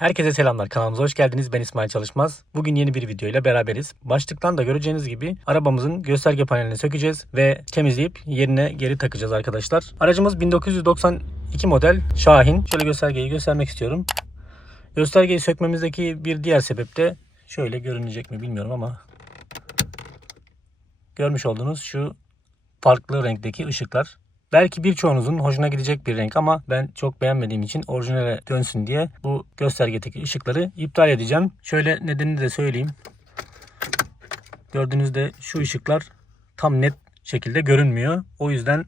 Herkese selamlar. Kanalımıza hoş geldiniz. Ben İsmail Çalışmaz. Bugün yeni bir video ile beraberiz. Başlıktan da göreceğiniz gibi arabamızın gösterge panelini sökeceğiz ve temizleyip yerine geri takacağız arkadaşlar. Aracımız 1992 model Şahin. Şöyle göstergeyi göstermek istiyorum. Göstergeyi sökmemizdeki bir diğer sebep de şöyle görünecek mi bilmiyorum ama görmüş olduğunuz şu farklı renkteki ışıklar. Belki birçoğunuzun hoşuna gidecek bir renk ama ben çok beğenmediğim için orijinale dönsün diye bu göstergedeki ışıkları iptal edeceğim. Şöyle nedenini de söyleyeyim. Gördüğünüzde şu ışıklar tam net şekilde görünmüyor. O yüzden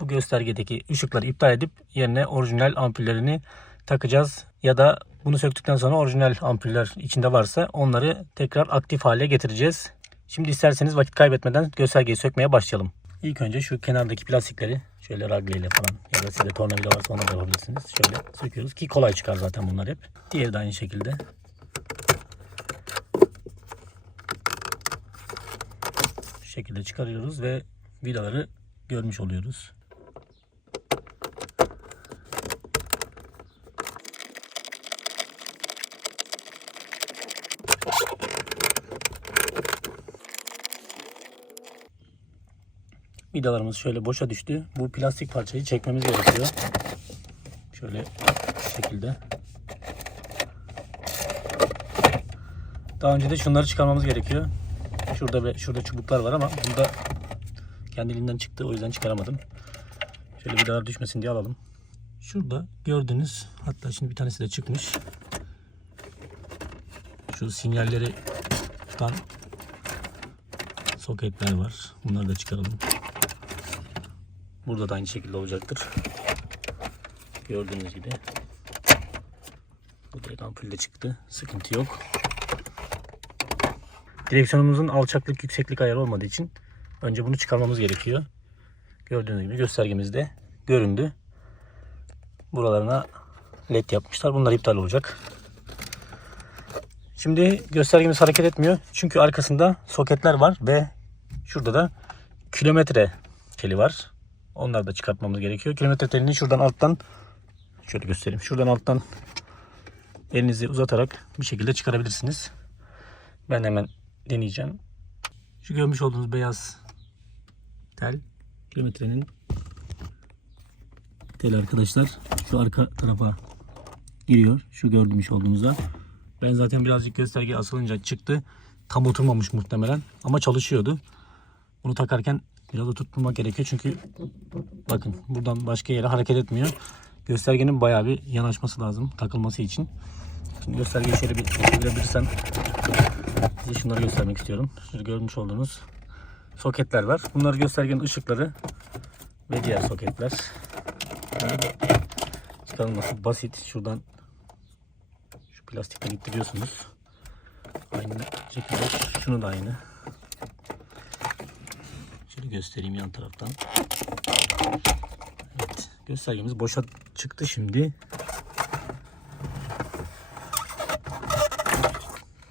bu göstergedeki ışıkları iptal edip yerine orijinal ampullerini takacağız. Ya da bunu söktükten sonra orijinal ampuller içinde varsa onları tekrar aktif hale getireceğiz. Şimdi isterseniz vakit kaybetmeden göstergeyi sökmeye başlayalım. İlk önce şu kenardaki plastikleri şöyle ragle ile falan ya da size tornavida varsa onu da yapabilirsiniz. Şöyle söküyoruz ki kolay çıkar zaten bunlar hep. Diğeri de aynı şekilde. Şu şekilde çıkarıyoruz ve vidaları görmüş oluyoruz. Vidalarımız şöyle boşa düştü. Bu plastik parçayı çekmemiz gerekiyor. Şöyle şu şekilde. Daha önce de şunları çıkarmamız gerekiyor. Şurada ve şurada çubuklar var ama bunda kendiliğinden çıktı. O yüzden çıkaramadım. Şöyle vidalar düşmesin diye alalım. Şurada gördüğünüz hatta şimdi bir tanesi de çıkmış. Şu sinyalleri tutan soketler var. Bunları da çıkaralım. Burada da aynı şekilde olacaktır. Gördüğünüz gibi. Bu direkt ampul de çıktı. Sıkıntı yok. Direksiyonumuzun alçaklık yükseklik ayarı olmadığı için önce bunu çıkarmamız gerekiyor. Gördüğünüz gibi göstergemizde göründü. Buralarına led yapmışlar. Bunlar iptal olacak. Şimdi göstergemiz hareket etmiyor. Çünkü arkasında soketler var ve şurada da kilometre teli var. Onları da çıkartmamız gerekiyor. Kilometre telini şuradan alttan şöyle göstereyim. Şuradan alttan elinizi uzatarak bir şekilde çıkarabilirsiniz. Ben hemen deneyeceğim. Şu görmüş olduğunuz beyaz tel kilometrenin teli arkadaşlar. Şu arka tarafa giriyor. Şu gördüğümüz olduğunuzda. Ben zaten birazcık gösterge asılınca çıktı. Tam oturmamış muhtemelen ama çalışıyordu. Bunu takarken biraz da tutturmak gerekiyor çünkü bakın buradan başka yere hareket etmiyor. Göstergenin bayağı bir yanaşması lazım takılması için. Şimdi göstergeyi şöyle bir çevirebilirsem size şunları göstermek istiyorum. Şurada görmüş olduğunuz soketler var. Bunlar göstergenin ışıkları ve diğer soketler. Çıkarılması basit. Şuradan şu plastikten ittiriyorsunuz. Aynı şekilde şunu da aynı. Göstereyim yan taraftan. Evet, göstergemiz boşa çıktı şimdi.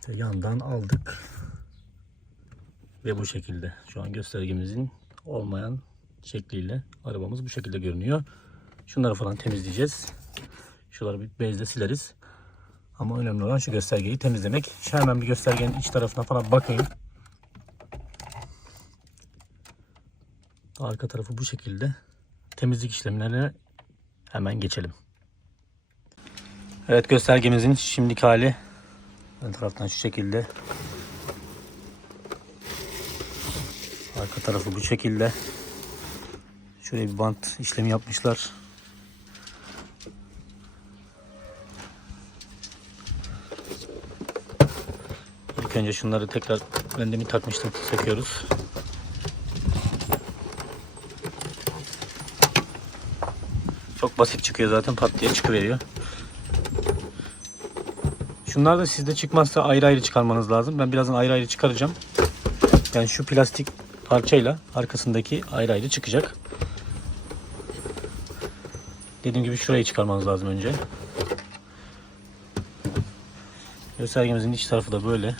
Ve yandan aldık. Ve bu şekilde. Şu an göstergemizin olmayan şekliyle arabamız bu şekilde görünüyor. Şunları falan temizleyeceğiz. Şuraları bir bezle sileriz. Ama önemli olan şu göstergeyi temizlemek. Şu hemen bir göstergenin iç tarafına falan bakayım. Arka tarafı bu şekilde. Temizlik işlemlerine hemen geçelim. Evet göstergemizin şimdiki hali ön taraftan şu şekilde. Arka tarafı bu şekilde. Şöyle bir bant işlemi yapmışlar. İlk önce şunları tekrar ben demin takmıştım söküyoruz. Basit çıkıyor zaten pat diye çıkıveriyor. Şunlar da sizde çıkmazsa ayrı ayrı çıkarmanız lazım. Ben birazdan ayrı ayrı çıkaracağım. Yani şu plastik parçayla arkasındaki ayrı ayrı çıkacak. Dediğim gibi şurayı çıkarmanız lazım önce. Göstergemizin iç tarafı da böyle.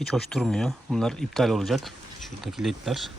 Hiç hoş durmuyor. Bunlar iptal olacak. Şuradaki ledler.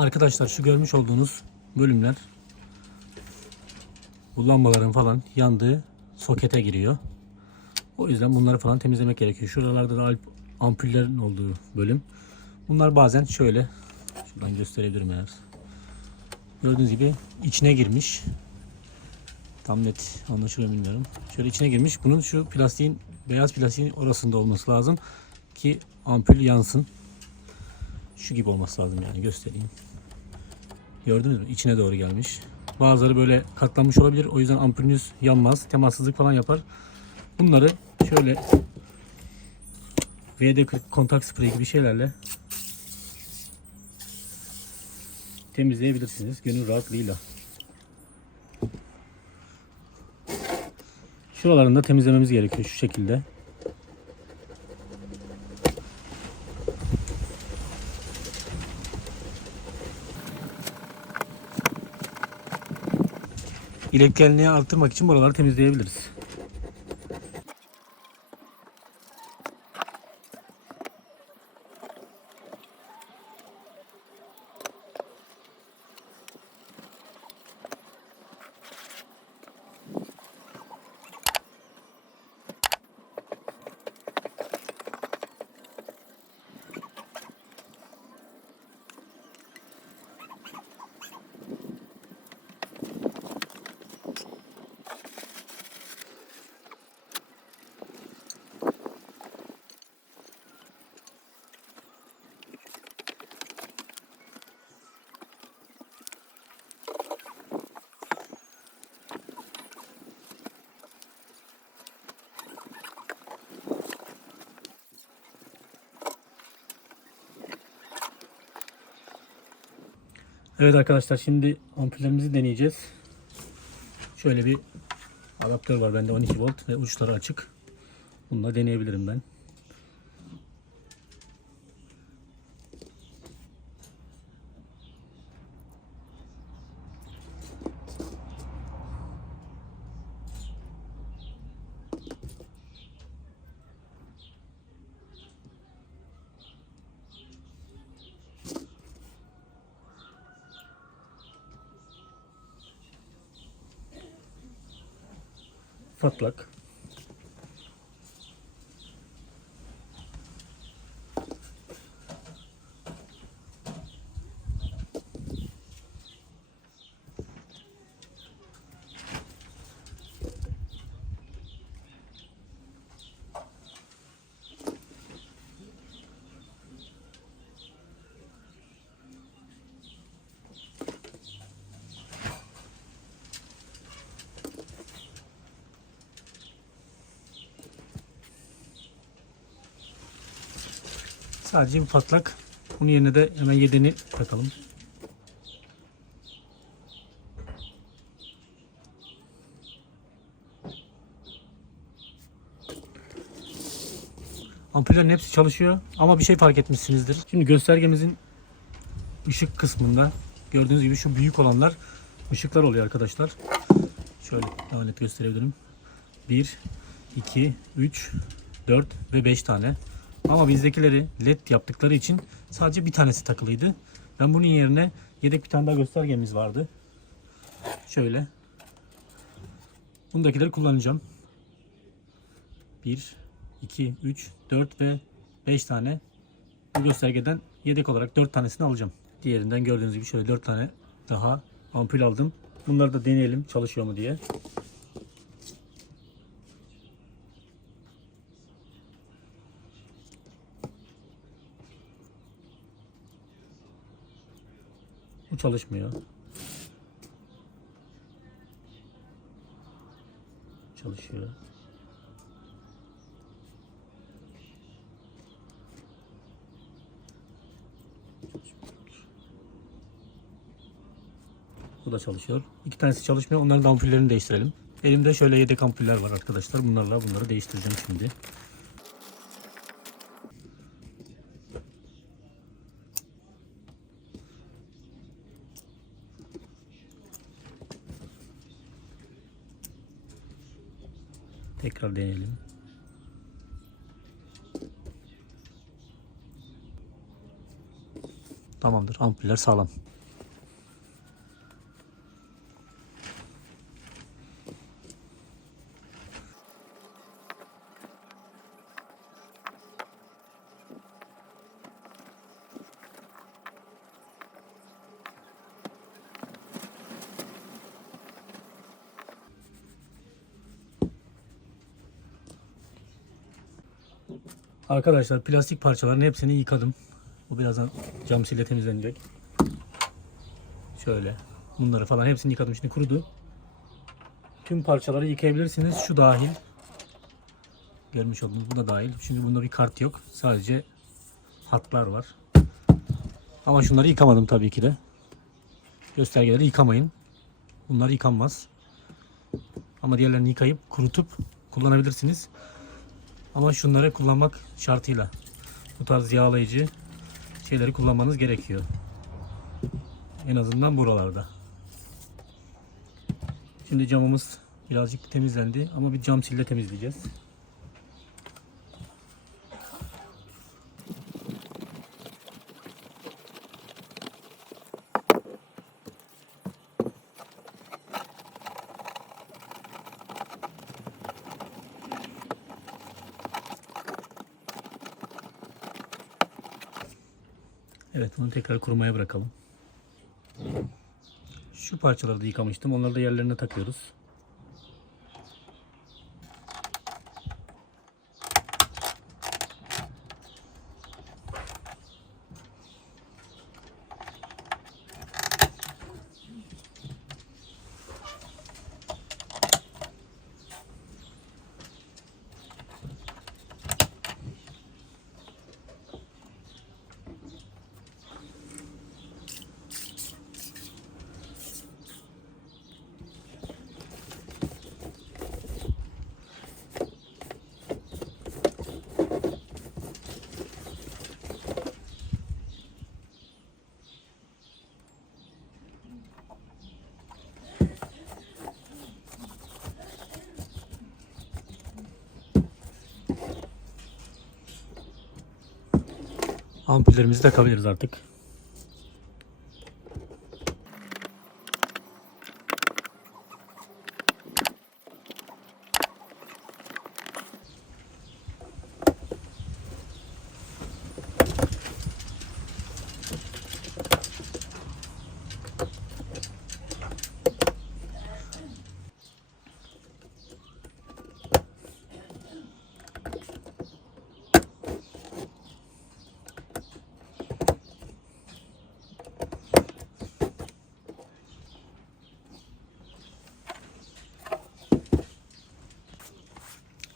Arkadaşlar şu görmüş olduğunuz bölümler bu lambaların falan yandığı sokete giriyor. O yüzden bunları falan temizlemek gerekiyor. Şuralarda da ampullerin olduğu bölüm. Bunlar bazen şöyle şuradan gösterebilirim eğer. Gördüğünüz gibi içine girmiş. Tam net anlaşılıyor bilmiyorum. Şöyle içine girmiş. Bunun şu plastiğin beyaz plastiğin orasında olması lazım ki ampul yansın. Şu gibi olması lazım yani göstereyim. Gördünüz mü? İçine doğru gelmiş. Bazıları böyle katlanmış olabilir. O yüzden ampulünüz yanmaz. Temassızlık falan yapar. Bunları şöyle VD40 kontak spreyi gibi şeylerle temizleyebilirsiniz. Gönül rahatlığıyla. Şuralarını da temizlememiz gerekiyor şu şekilde. İletkenliği arttırmak için buraları temizleyebiliriz. Evet arkadaşlar şimdi ampullerimizi deneyeceğiz. Şöyle bir adaptör var bende 12 volt ve uçları açık. Bununla deneyebilirim ben. Patlak. Sadece bir patlak. Bunun yerine de hemen yedeni takalım. Ampullerin hepsi çalışıyor ama bir şey fark etmişsinizdir. Şimdi göstergemizin ışık kısmında gördüğünüz gibi şu büyük olanlar ışıklar oluyor arkadaşlar. Şöyle daha net gösterebilirim. 1, 2, 3, 4 ve 5 tane. Ama bizdekileri led yaptıkları için sadece bir tanesi takılıydı. Ben bunun yerine yedek bir tane daha göstergemiz vardı. Şöyle. Bundakileri kullanacağım. 1, 2, 3, 4 ve 5 tane bu göstergeden yedek olarak 4 tanesini alacağım. Diğerinden gördüğünüz gibi şöyle 4 tane daha ampul aldım. Bunları da deneyelim çalışıyor mu diye. Çalışmıyor. Çalışıyor. Bu da çalışıyor. İki tanesi çalışmıyor. Onların ampullerini değiştirelim. Elimde şöyle yedek ampuller var arkadaşlar. Bunlarla bunları değiştireceğim şimdi. Tekrar deneyelim. Tamamdır. Ampuller sağlam. Arkadaşlar plastik parçaların hepsini yıkadım. Bu birazdan cam sille temizlenecek. Şöyle. Bunları falan hepsini yıkadım. Şimdi kurudu. Tüm parçaları yıkayabilirsiniz. Şu dahil. Görmüş olduğunuz bu da dahil. Çünkü bunda bir kart yok. Sadece hatlar var. Ama şunları yıkamadım tabii ki de. Göstergeleri yıkamayın. Bunlar yıkanmaz. Ama diğerlerini yıkayıp kurutup kullanabilirsiniz. Ama şunları kullanmak şartıyla. Bu tarz yağlayıcı şeyleri kullanmanız gerekiyor. En azından buralarda. Şimdi camımız birazcık temizlendi ama bir cam sille temizleyeceğiz. Evet bunu tekrar kurumaya bırakalım. Şu parçaları da yıkamıştım. Onları da yerlerine takıyoruz. Ampullerimizi takabiliriz artık.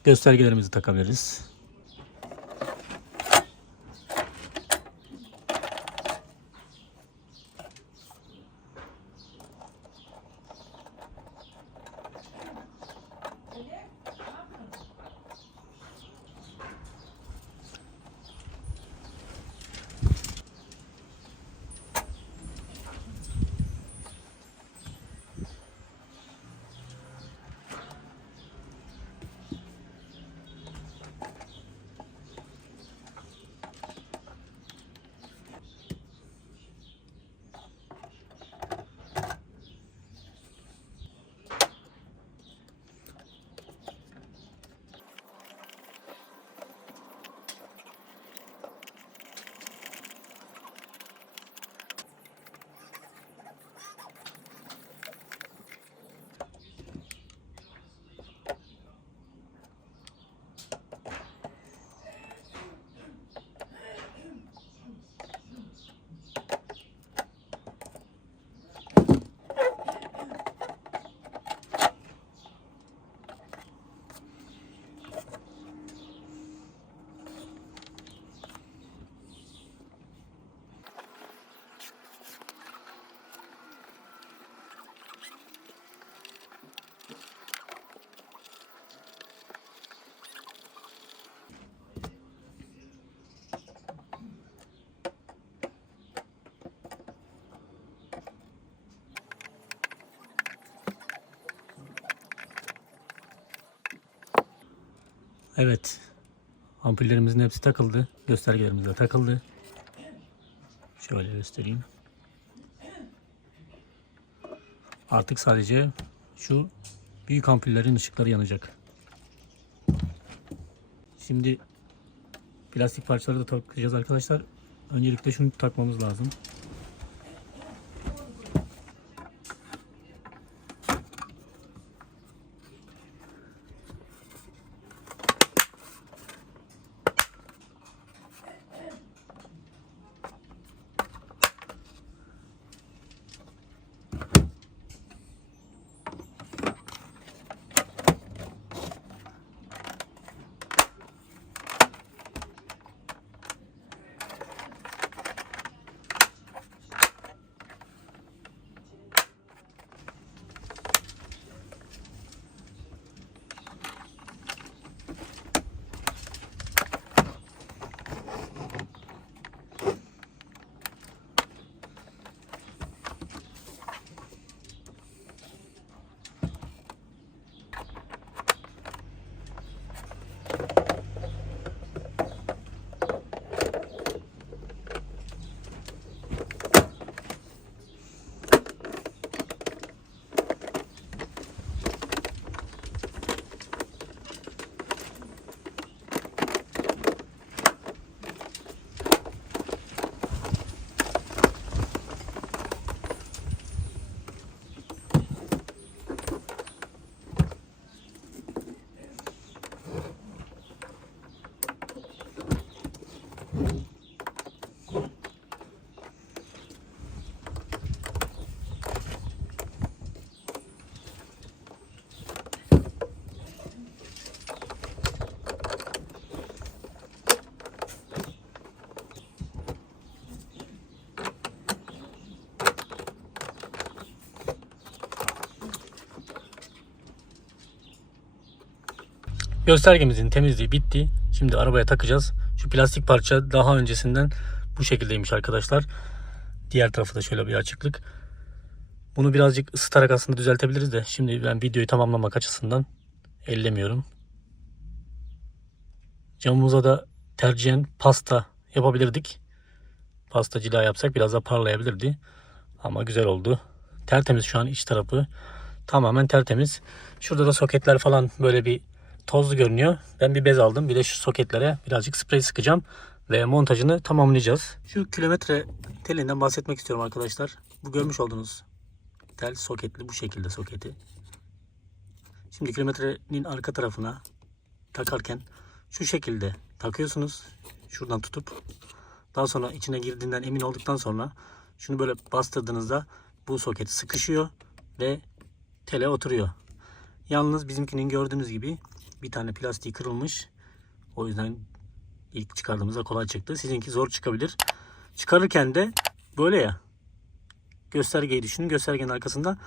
Göstergelerimizi takabiliriz. Evet. Ampullerimizin hepsi takıldı. Göstergelerimiz de takıldı. Şöyle göstereyim. Artık sadece şu büyük ampullerin ışıkları yanacak. Şimdi plastik parçaları da takacağız arkadaşlar. Öncelikle şunu takmamız lazım. Göstergemizin temizliği bitti. Şimdi arabaya takacağız. Şu plastik parça daha öncesinden bu şekildeymiş arkadaşlar. Diğer tarafı da şöyle bir açıklık. Bunu birazcık ısıtarak aslında düzeltebiliriz de şimdi ben videoyu tamamlamak açısından ellemiyorum. Camımıza da tercihen pasta yapabilirdik. Pasta cila yapsak biraz daha parlayabilirdi. Ama güzel oldu. Tertemiz şu an iç tarafı. Tamamen tertemiz. Şurada da soketler falan böyle bir tozlu görünüyor. Ben bir bez aldım. Bir de şu soketlere birazcık sprey sıkacağım. Ve montajını tamamlayacağız. Şu kilometre telinden bahsetmek istiyorum arkadaşlar. Bu görmüş olduğunuz tel soketli bu şekilde soketi. Şimdi kilometrenin arka tarafına takarken şu şekilde takıyorsunuz. Şuradan tutup daha sonra içine girdiğinden emin olduktan sonra şunu böyle bastırdığınızda bu soket sıkışıyor ve tele oturuyor. Yalnız bizimkinin gördüğünüz gibi bir tane plastiği kırılmış. O yüzden ilk çıkardığımızda kolay çıktı. Sizinki zor çıkabilir. Çıkarırken de böyle ya. Göstergeyi düşünün. Göstergenin arkasında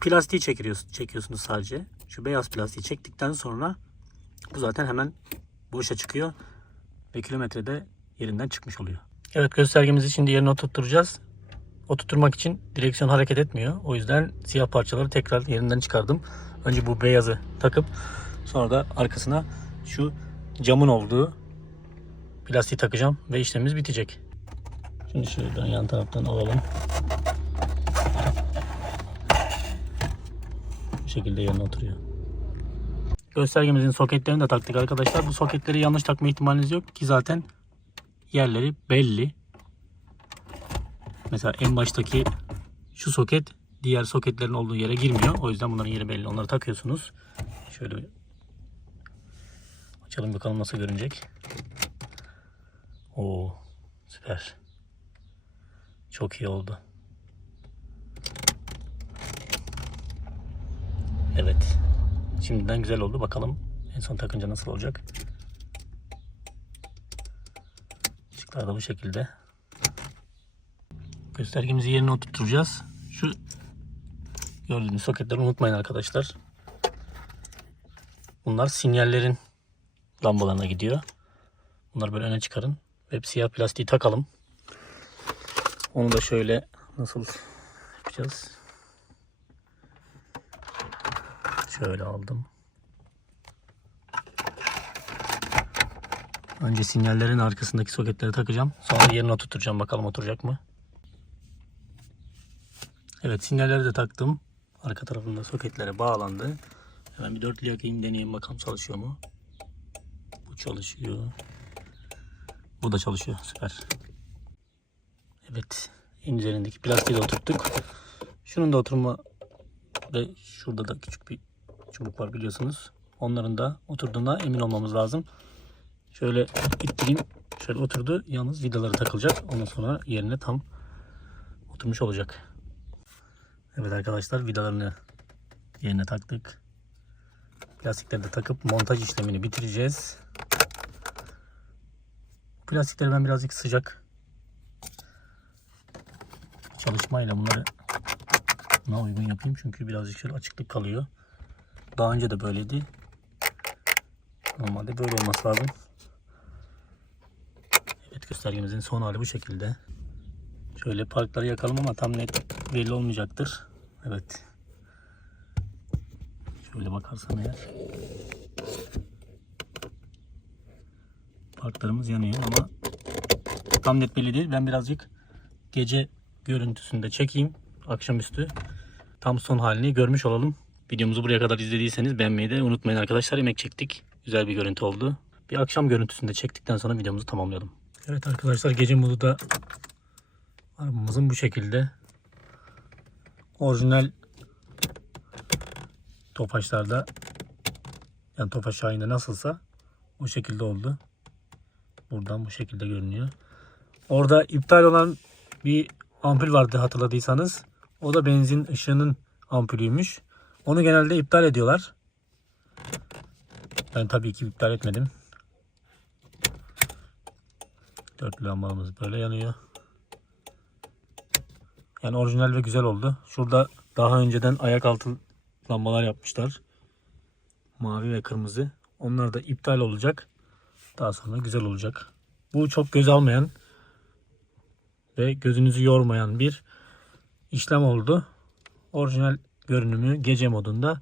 plastiği çekiyorsunuz, çekiyorsunuz sadece. Şu beyaz plastiği çektikten sonra bu zaten hemen boşa çıkıyor ve kilometrede yerinden çıkmış oluyor. Evet göstergemizi şimdi yerine oturtturacağız. Oturtturmak için direksiyon hareket etmiyor. O yüzden siyah parçaları tekrar yerinden çıkardım. Önce bu beyazı takıp sonra da arkasına şu camın olduğu plastiği takacağım ve işlemimiz bitecek. Şimdi şuradan yan taraftan alalım. Bu şekilde yerine oturuyor. Göstergemizin soketlerini de taktık arkadaşlar. Bu soketleri yanlış takma ihtimaliniz yok ki zaten yerleri belli. Mesela en baştaki şu soket diğer soketlerin olduğu yere girmiyor. O yüzden bunların yeri belli. Onları takıyorsunuz. Şöyle açalım bakalım nasıl görünecek. Oo süper. Çok iyi oldu. Evet. Şimdiden güzel oldu. Bakalım en son takınca nasıl olacak. Işıklar da bu şekilde. Göstergemizi yerine oturtacağız. Şu gördüğünüz soketleri unutmayın arkadaşlar. Bunlar sinyallerin lambalarına gidiyor. Bunları böyle öne çıkarın. Ve siyah plastiği takalım. Onu da şöyle nasıl yapacağız? Şöyle aldım. Önce sinyallerin arkasındaki soketleri takacağım. Sonra yerine oturtacağım. Bakalım oturacak mı? Evet sinyalleri de taktım. Arka tarafında soketlere bağlandı. Hemen bir dörtlü yakayım deneyeyim bakalım çalışıyor mu? Çalışıyor. Bu da çalışıyor. Süper. Evet. En üzerindeki plastiği de oturttuk. Şunun da oturma ve şurada da küçük bir çubuk var biliyorsunuz. Onların da oturduğuna emin olmamız lazım. Şöyle ittireyim. Şöyle oturdu. Yalnız vidaları takılacak. Ondan sonra yerine tam oturmuş olacak. Evet arkadaşlar vidalarını yerine taktık. Plastikleri de takıp montaj işlemini bitireceğiz. Plastikleri ben birazcık sıcak çalışmayla bunları buna uygun yapayım. Çünkü birazcık şöyle açıklık kalıyor. Daha önce de böyleydi. Normalde böyle olması lazım. Evet göstergemizin son hali bu şekilde. Şöyle parkları yakalım ama tam net belli olmayacaktır. Evet. Şöyle bakarsan eğer. Parklarımız yanıyor ama tam net belli değil. Ben birazcık gece görüntüsünde çekeyim. Akşamüstü tam son halini görmüş olalım. Videomuzu buraya kadar izlediyseniz beğenmeyi de unutmayın arkadaşlar. Emek çektik. Güzel bir görüntü oldu. Bir akşam görüntüsünde çektikten sonra videomuzu tamamlayalım. Evet arkadaşlar gece modu da arabamızın bu şekilde. Orijinal Tofaşlarda yani Tofaş Şahin'de nasılsa o şekilde oldu. Buradan bu şekilde görünüyor. Orada iptal olan bir ampul vardı hatırladıysanız. O da benzin ışığının ampulüymüş. Onu genelde iptal ediyorlar. Ben tabii ki iptal etmedim. Dörtlü lambalarımız böyle yanıyor. Yani orijinal ve güzel oldu. Şurada daha önceden ayak altı lambalar yapmışlar. Mavi ve kırmızı. Onlar da iptal olacak. Daha sonra güzel olacak. Bu çok göz almayan ve gözünüzü yormayan bir işlem oldu. Orijinal görünümü gece modunda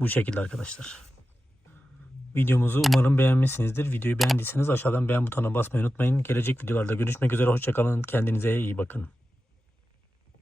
bu şekilde arkadaşlar. Videomuzu umarım beğenmişsinizdir. Videoyu beğendiyseniz aşağıdan beğen butonuna basmayı unutmayın. Gelecek videolarda görüşmek üzere. Hoşçakalın. Kendinize iyi bakın.